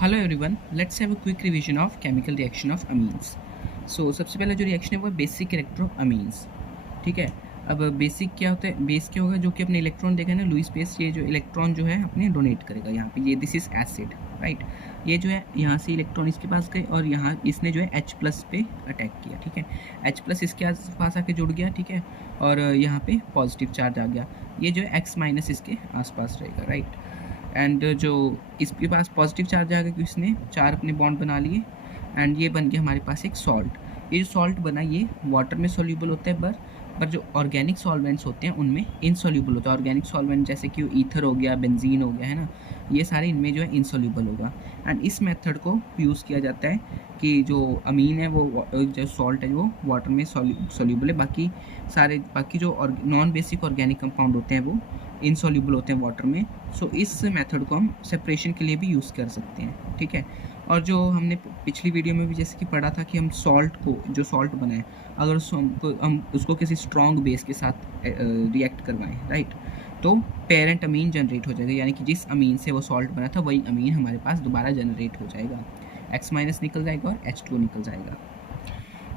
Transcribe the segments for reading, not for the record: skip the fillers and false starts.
Hello everyone, let's have a quick revision of chemical reaction of amines. So सबसे पहला जो reaction है वो बेसिक कैरेक्टर ऑफ अमीन्स। ठीक है। अब बेसिक क्या होता है, बेस क्या होगा, जो कि अपने इलेक्ट्रॉन देगा ना, लुईस बेस, ये जो इलेक्ट्रॉन जो है अपने डोनेट करेगा यहाँ पे, ये दिस इज एसिड, राइट। ये जो है यहाँ से इलेक्ट्रॉन इसके पास गए और यहाँ इसने जो है H प्लस पे अटैक किया। ठीक है, H प्लस इसके पास आके जुड़ गया। ठीक है, और यहाँ पे पॉजिटिव चार्ज आ गया। ये जो है X माइनस इसके आसपास रहेगा, राइट। एंड जो इसके पास पॉजिटिव चार्ज आ गया क्योंकि इसने 4 अपने बॉन्ड बना लिए। एंड ये बन गया हमारे पास एक सॉल्ट। ये जो सॉल्ट बना ये वाटर में सोल्यूबल होता है, पर जो ऑर्गेनिक सॉल्वेंट्स होते हैं उनमें इनसोल्यूबल होता है। ऑर्गेनिक सॉल्वेंट जैसे कि ईथर हो गया, बेंजीन हो गया, है ना, ये सारे इनमें जो है इनसोल्यूबल होगा। एंड इस मेथड को यूज़ किया जाता है कि जो अमीन है वो, जो सॉल्ट है वो वाटर में सोल्यूबल है, बाकी जो नॉन बेसिक ऑर्गेनिक कंपाउंड होते हैं वो इनसोल्यूबल होते हैं वाटर में। सो इस मेथड को हम सेपरेशन के लिए भी यूज़ कर सकते हैं। ठीक है, और जो हमने पिछली वीडियो में भी जैसे कि पढ़ा था कि हम सॉल्ट को, जो सॉल्ट बनाए, अगर हम उसको किसी स्ट्रॉन्ग बेस के साथ रिएक्ट करवाएं, राइट, तो पेरेंट अमीन जनरेट हो जाएगा। यानी कि जिस अमीन से वो सॉल्ट बना था वही अमीन हमारे पास दोबारा जनरेट हो जाएगा। X माइनस निकल जाएगा और H2 निकल जाएगा।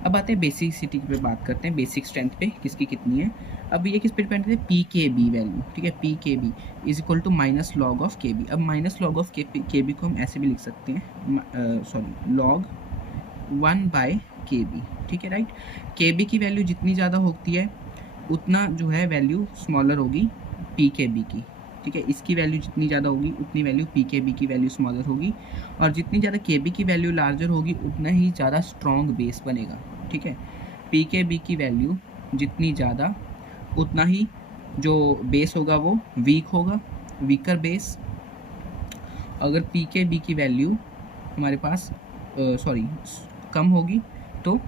अब आते हैं बेसिसिटी पे, बात करते हैं बेसिक स्ट्रेंथ पे किसकी कितनी है। अब ये किस पे डिपेंड करते हैं, PKB वैल्यू। ठीक है, PKB is equal to minus log of KB। अब माइनस लॉग ऑफ KB को हम ऐसे भी लिख सकते हैं, सॉरी, लॉग 1/KB। ठीक है, राइट। KB की वैल्यू जितनी ज़्यादा होती है उतना जो है वैल्यू स्मॉलर होगी PKB की। ठीक है, इसकी वैल्यू जितनी ज़्यादा होगी उतनी वैल्यू PKB की वैल्यू स्मॉलर होगी, और जितनी ज़्यादा KB की वैल्यू लार्जर होगी उतना ही ज़्यादा स्ट्रॉन्ग बेस बनेगा। ठीक है, PKB की वैल्यू जितनी ज़्यादा उतना ही जो बेस होगा वो वीक होगा, वीकर बेस। अगर PKB की वैल्यू हमारे पास कम होगी तो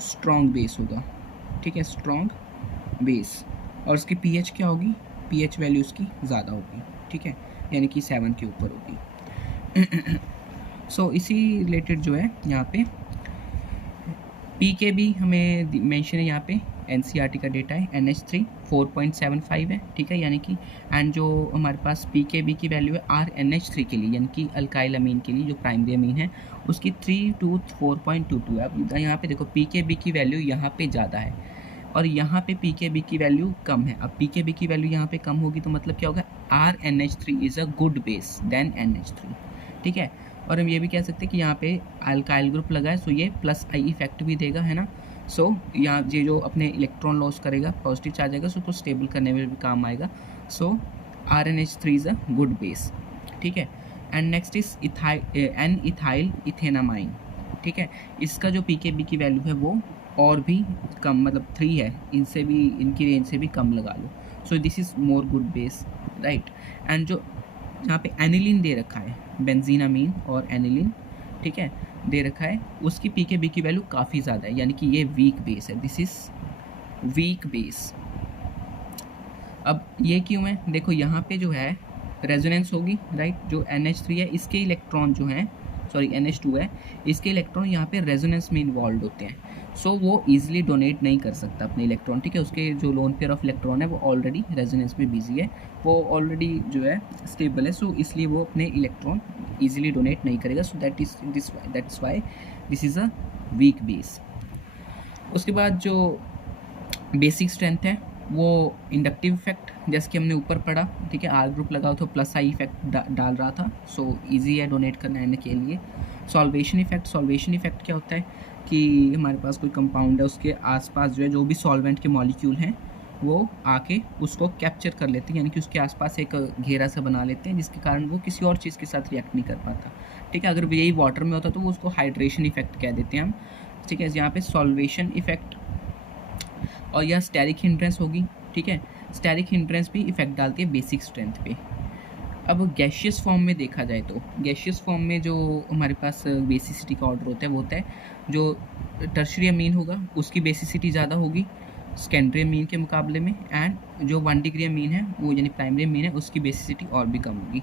स्ट्रॉन्ग बेस होगा। ठीक है, स्ट्रॉन्ग बेस। और उसकी pH क्या होगी, pH वैल्यू उसकी ज़्यादा होगी। ठीक है, यानी कि 7 के ऊपर होगी। सो इसी रिलेटेड जो है यहाँ पे PKB हमें मेंशन है यहाँ पे, NCERT का डेटा है, NH3 4.75 है। ठीक है, यानी कि एंड जो हमारे पास PKB की वैल्यू है RNH3 के लिए, यानी कि अल्काइल अमीन के लिए जो प्राइमरी अमीन है उसकी 3 to 4.22 है। अब यहाँ पे देखो PKB की वैल्यू यहाँ पे ज़्यादा है और यहाँ पे PKB की वैल्यू कम है। अब PKB की वैल्यू यहाँ पे कम होगी तो मतलब क्या होगा, RNH3 is a good base then NH3। ठीक है, और हम ये भी कह सकते हैं कि यहाँ पे अल्काइल ग्रुप लगा है, सो ये प्लस आई इफेक्ट भी देगा, है ना। सो यहाँ ये जो अपने इलेक्ट्रॉन लॉस करेगा, पॉजिटिव चार्ज आएगा, सो उसको स्टेबल करने में भी काम आएगा। सो RNH3 is a good base. ठीक है, and next is an ethyl ethanamine. ठीक है, इसका जो PKB की वैल्यू है वो और भी कम, मतलब 3 है, इनसे भी, इनकी रेंज से भी कम लगा लो। So this is more good base, right. And जो यहाँ पे एनिलीन दे रखा है, बेंजीन अमीन और एनिलीन, ठीक है, दे रखा है, उसकी PKB की वैल्यू काफ़ी ज़्यादा है, यानी कि ये वीक बेस है, दिस इज़ वीक बेस। अब ये क्यों है, देखो यहाँ पे जो है रेजोनेंस होगी, राइट। जो NH3 है इसके इलेक्ट्रॉन जो हैं, सॉरी NH2 है, इसके इलेक्ट्रॉन यहाँ पे रेजोनेंस में इन्वॉल्व होते हैं। सो वो ईजिली डोनेट नहीं कर सकता अपने इलेक्ट्रॉन। ठीक है, उसके जो लोन पेयर ऑफ इलेक्ट्रॉन है वो ऑलरेडी रेजोनेंस में बिजी है, वो ऑलरेडी जो है स्टेबल है, सो इसलिए वो अपने इलेक्ट्रॉन ईजिली डोनेट नहीं करेगा। So that's why this is a weak base. उसके बाद जो बेसिक स्ट्रेंथ है वो इंडक्टिव इफेक्ट, जैसे कि हमने ऊपर पढ़ा। ठीक है, R ग्रुप लगाओ तो प्लस आई इफेक्ट डाल रहा था, सो इजी है डोनेट करने के लिए। सॉल्वेशन इफेक्ट क्या होता है कि हमारे पास कोई कंपाउंड है, उसके आसपास जो है जो भी सॉल्वेंट के मॉलिक्यूल हैं वो आके उसको कैप्चर कर लेते हैं, यानी कि उसके आसपास एक घेरा सा बना लेते हैं, जिसके कारण वो किसी और चीज़ के साथ रिएक्ट नहीं कर पाता। ठीक है, अगर यही वाटर में होता तो वो उसको हाइड्रेशन इफेक्ट कह देते हैं हम। ठीक है, यहाँ पे सॉल्वेशन इफेक्ट और यह स्टेरिक हिंड्रेंस होगी। ठीक है, स्टेरिक हिंड्रेंस भी इफेक्ट डालती है बेसिक स्ट्रेंथ पे। अब गैशियस फॉर्म में देखा जाए तो गैशियस फॉर्म में जो हमारे पास बेसिसिटी का ऑर्डर होता है वो होता है, जो टर्शरी अमीन होगा उसकी बेसिसिटी ज़्यादा होगी सेकेंडरी अमीन के मुकाबले में, एंड जो 1 डिग्री अमीन है वो यानी प्राइमरी अमीन है उसकी बेसिसिटी और भी कम होगी।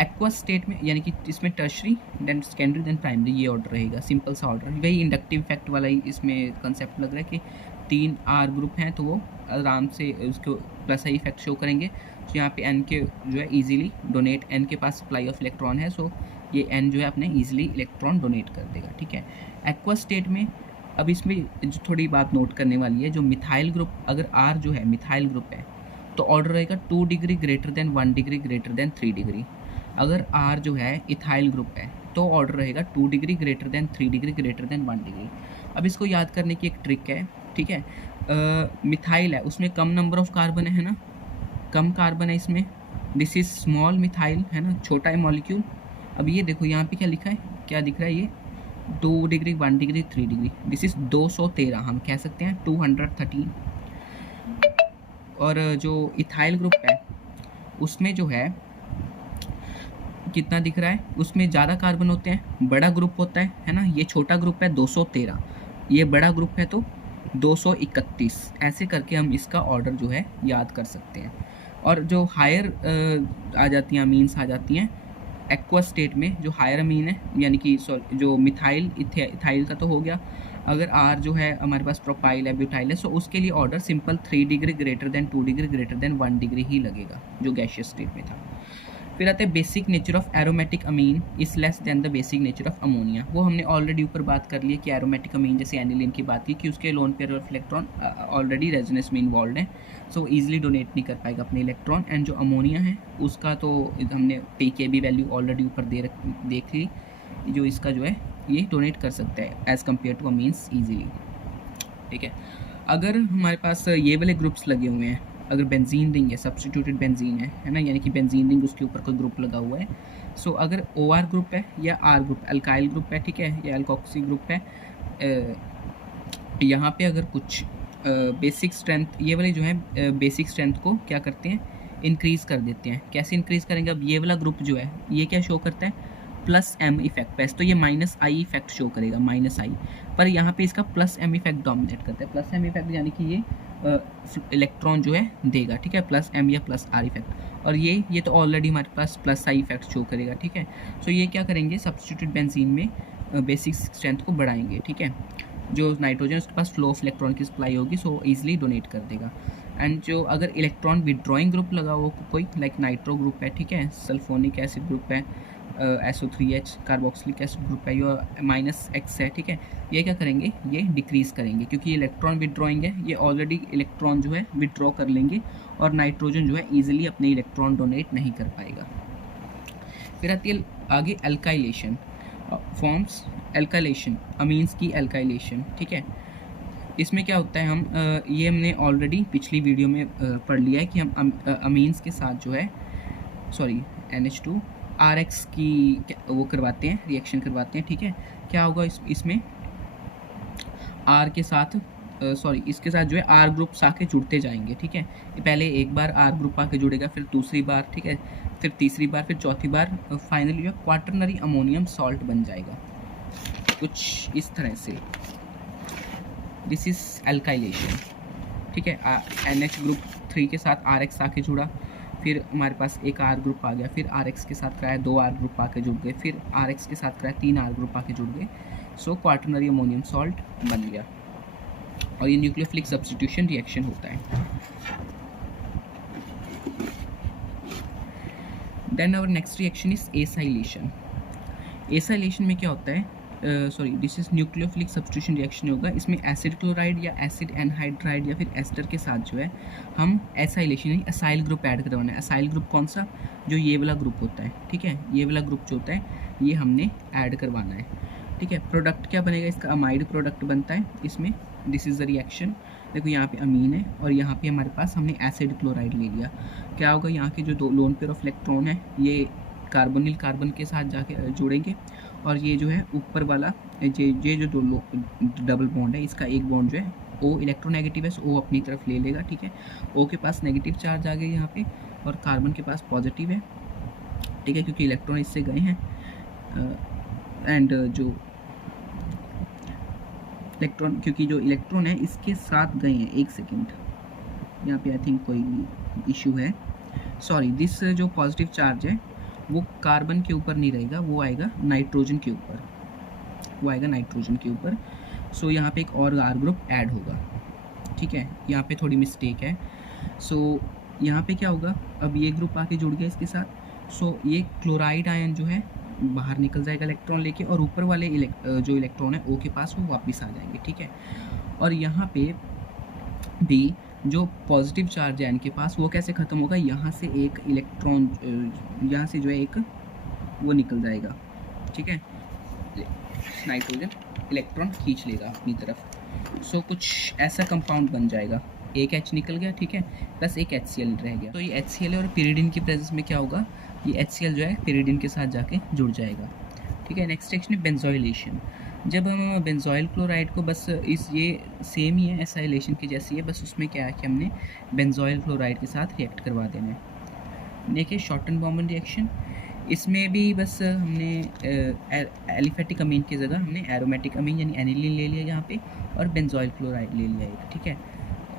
एक्वा स्टेट में, यानी कि इसमें tertiary then secondary then primary, ये ऑर्डर रहेगा, सिंपल सा ऑर्डर। वही इंडक्टिव इफेक्ट वाला ही इसमें कंसेप्ट लग रहा है कि 3 आर ग्रुप हैं तो वो आराम से उसको प्लस आई इफेक्ट शो करेंगे। तो यहाँ पे एन के जो है इजीली डोनेट, एन के पास सप्लाई ऑफ इलेक्ट्रॉन है, सो ये एन जो है अपने इजीली इलेक्ट्रॉन डोनेट कर देगा, ठीक है। एक्वस स्टेट में अब इसमें जो थोड़ी बात नोट करने वाली है, जो मिथाइल ग्रुप, अगर आर जो है मिथाइल ग्रुप है तो ऑर्डर रहेगा 2 degree greater than 1 degree greater then 3 degree. अगर आर जो है इथाइल ग्रुप है तो ऑर्डर रहेगा 2 degree greater then 3 degree greater than 1 degree. अब इसको याद करने की एक ट्रिक है, ठीक है। मिथाइल है, उसमें कम नंबर ऑफ कार्बन है ना, कम कार्बन है इसमें, दिस इज स्मॉल मिथाइल है ना, छोटा है मॉलिक्यूल। अब ये देखो यहाँ पे क्या लिखा है, क्या दिख रहा है, ये 2 degree 1 degree 3 degree, this is 213, हम कह सकते हैं 213। और जो इथाइल ग्रुप है उसमें जो है कितना दिख रहा है, उसमें ज़्यादा कार्बन होते हैं, बड़ा ग्रुप होता है ना, ये छोटा ग्रुप है 213, ये बड़ा ग्रुप है तो 231, ऐसे करके हम इसका ऑर्डर जो है याद कर सकते हैं। और जो हायर आ जाती हैं अमीन्स आ जाती हैं एक्वस स्टेट में, जो हायर अमीन है यानी कि जो मिथाइल इथाइल का तो हो गया, अगर आर जो है हमारे पास प्रोपाइल है ब्यूटाइल है, सो उसके लिए order simple 3 degree greater than 2 degree greater than 1 degree ही लगेगा जो गैशियस स्टेट में था। फिर आते हैं basic nature of aromatic amine is less than the basic nature of ammonia. वो हमने ऑलरेडी ऊपर बात कर ली है कि एरोमेटिक अमीन जैसे एनिलीन की बात की कि उसके lone pair of electron already resonance में इन्वॉल्व है, सो ईजिली डोनेट नहीं कर पाएगा अपने इलेक्ट्रॉन। एंड जो अमोनिया है उसका तो हमने pKb वैल्यू ऑलरेडी ऊपर देख ली, जो इसका जो है ये डोनेट कर सकता है as compared to amines easily, ठीक है। अगर हमारे पास ये वाले ग्रुप्स लगे हुए हैं, अगर बेंजीन रिंग है, सब्स्टिट्यूटेड बेंजीन है ना, यानी कि बेंजीन रिंग उसके ऊपर कोई ग्रुप लगा हुआ है, सो अगर OR ग्रुप है या R ग्रुप अल्काइल ग्रुप है, ठीक है, या अल्कोक्सी ग्रुप है, यहाँ पे अगर कुछ बेसिक स्ट्रेंथ, ये वाले जो है बेसिक स्ट्रेंथ को क्या करते हैं, इंक्रीज़ कर देते हैं। कैसे इंक्रीज़ करेंगे, अब ये वाला ग्रुप जो है ये क्या शो करता है, प्लस M इफेक्ट पे, तो ये -I इफेक्ट शो करेगा, -I, पर यहाँ पे इसका प्लस M इफेक्ट डोमिनेट करता है। प्लस M इफेक्ट यानी कि ये इलेक्ट्रॉन जो है देगा, ठीक है, प्लस M या प्लस R इफेक्ट। और ये तो ऑलरेडी हमारे पास प्लस I इफेक्ट शो करेगा, ठीक है। सो ये क्या करेंगे, सब्स्टिट्यूटेड बेंजीन में बेसिक स्ट्रेंथ को बढ़ाएंगे, ठीक है। जो नाइट्रोजन उसके पास फ्लो ऑफ इलेक्ट्रॉन की सप्लाई होगी, सो ईजिली डोनेट कर देगा। एंड जो अगर इलेक्ट्रॉन विड्रॉइंग ग्रुप लगा हो कोई, लाइक नाइट्रो ग्रुप है, ठीक है, सल्फोनिक एसिड ग्रुप है, SO3H कार्बोक्सिलिक एसिड ग्रुप है, या -X है, ठीक है, ये क्या करेंगे, ये डिक्रीज़ करेंगे क्योंकि इलेक्ट्रॉन विड्रॉइंग है, ये ऑलरेडी इलेक्ट्रॉन जो है विड्रॉ कर लेंगे और नाइट्रोजन जो है ईजिली अपने इलेक्ट्रॉन डोनेट नहीं कर पाएगा। फिर आती है आगे एल्काइलेशन, फॉर्म्स एल्काइलेशन, अमीन्स की एल्काइलेशन, ठीक है। इसमें क्या होता है, हम ये हमने ऑलरेडी पिछली वीडियो में पढ़ लिया है कि हम अमीन्स के साथ जो है NH2 RX की वो करवाते हैं, रिएक्शन करवाते हैं, ठीक है। क्या होगा इसमें R के साथ इसके साथ जो है R ग्रुप्स आके जुड़ते जाएंगे, ठीक है। पहले एक बार R ग्रुप आके जुड़ेगा, फिर दूसरी बार, ठीक है, फिर तीसरी बार, फिर चौथी बार, फाइनली जो क्वाटरनरी अमोनियम सॉल्ट बन जाएगा, कुछ इस तरह से। दिस इज एल्काइलेशन, ठीक है। NH ग्रुप 3 के साथ RX आके जुड़ा, फिर हमारे पास एक R ग्रुप आ गया, फिर RX के साथ कराया 2 R ग्रुप आके जुड़ गए, फिर RX के साथ कराया 3 R ग्रुप आके जुड़ गए, सो क्वाटरनरी अमोनियम सॉल्ट बन गया। और ये न्यूक्लियोफिलिक सब्स्टिट्यूशन रिएक्शन होता है। Then our next reaction is acylation. Acylation में क्या होता है, this is nucleophilic substitution reaction होगा। इसमें एसिड क्लोराइड या एसिड एनहाइड्राइड या फिर एस्टर के साथ जो है हम एसाइलेशन यानी असाइल ग्रुप ऐड करवाना है। असाइल ग्रुप कौन सा, जो ये वाला ग्रुप होता है, ठीक है, ये वाला ग्रुप जो होता है ये हमने ऐड करवाना है, ठीक है। प्रोडक्ट क्या बनेगा, इसका अमाइड प्रोडक्ट बनता है इसमें। दिस इज़ द रिएक्शन, देखो यहाँ पे अमीन है और यहाँ पे हमारे पास हमने एसिड क्लोराइड ले लिया। क्या होगा, यहाँ के जो 2 लोन पेयर ऑफ इलेक्ट्रॉन है ये कार्बोनिल कार्बन के साथ जाके जुड़ेंगे, और ये जो है ऊपर वाला ये जो 2 डबल बॉन्ड है, इसका एक बॉन्ड जो है O इलेक्ट्रोनेगेटिव है, O अपनी तरफ ले लेगा, ठीक है। O के पास नेगेटिव चार्ज आ गया यहाँ पे और कार्बन के पास पॉजिटिव है, ठीक है, क्योंकि इलेक्ट्रॉन इससे गए हैं। एंड जो इलेक्ट्रॉन है इसके साथ गए हैं, एक सेकेंड, यहाँ पे आई थिंक कोई इशू है, दिस जो पॉजिटिव चार्ज है वो कार्बन के ऊपर नहीं रहेगा, वो आएगा नाइट्रोजन के ऊपर, सो यहाँ पे एक और R ग्रुप ऐड होगा, ठीक है, यहाँ पे थोड़ी मिस्टेक है। सो यहाँ पे क्या होगा, अब ये ग्रुप आके जुड़ गया इसके साथ। सो ये क्लोराइड आयन जो है बाहर निकल जाएगा इलेक्ट्रॉन लेके, और ऊपर वाले जो इलेक्ट्रॉन है O के पास वो वापस आ जाएंगे, ठीक है। और यहाँ पे भी जो पॉजिटिव चार्ज है इनके पास वो कैसे ख़त्म होगा, यहाँ से एक इलेक्ट्रॉन यहाँ से जो है एक वो निकल जाएगा, ठीक है, नाइट्रोजन इलेक्ट्रॉन खींच लेगा अपनी तरफ। सो कुछ ऐसा कंपाउंड बन जाएगा, एक H निकल गया, ठीक है, प्लस एक HCl रह गया। तो ये HCl है और pyridine की प्रेजेंस में क्या होगा, ये HCl जो है pyridine के साथ जाके जुड़ जाएगा, ठीक है। नेक्स्ट सेक्शन है बेंजोइलेशन। जब हम बेंजोइल क्लोराइड को बस ये सेम ही है एसाइलेशन की जैसी है, बस उसमें क्या है कि हमने बेंजोइल क्लोराइड के साथ रिएक्ट करवा देना है। देखिए शॉर्टन बॉम्बन रिएक्शन, इसमें भी बस हमने एलिफेटिक अमीन की जगह हमने एरोमेटिक अमीन यानी एनिलीन ले लिया यहाँ पे, और बेंजोइल क्लोराइड ले लिया एक, ठीक है।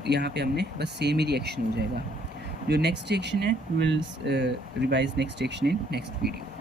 यहाँ पे हमने बस सेम ही रिएक्शन हो जाएगा। जो नेक्स्ट रिएक्शन है will revise next reaction in next video.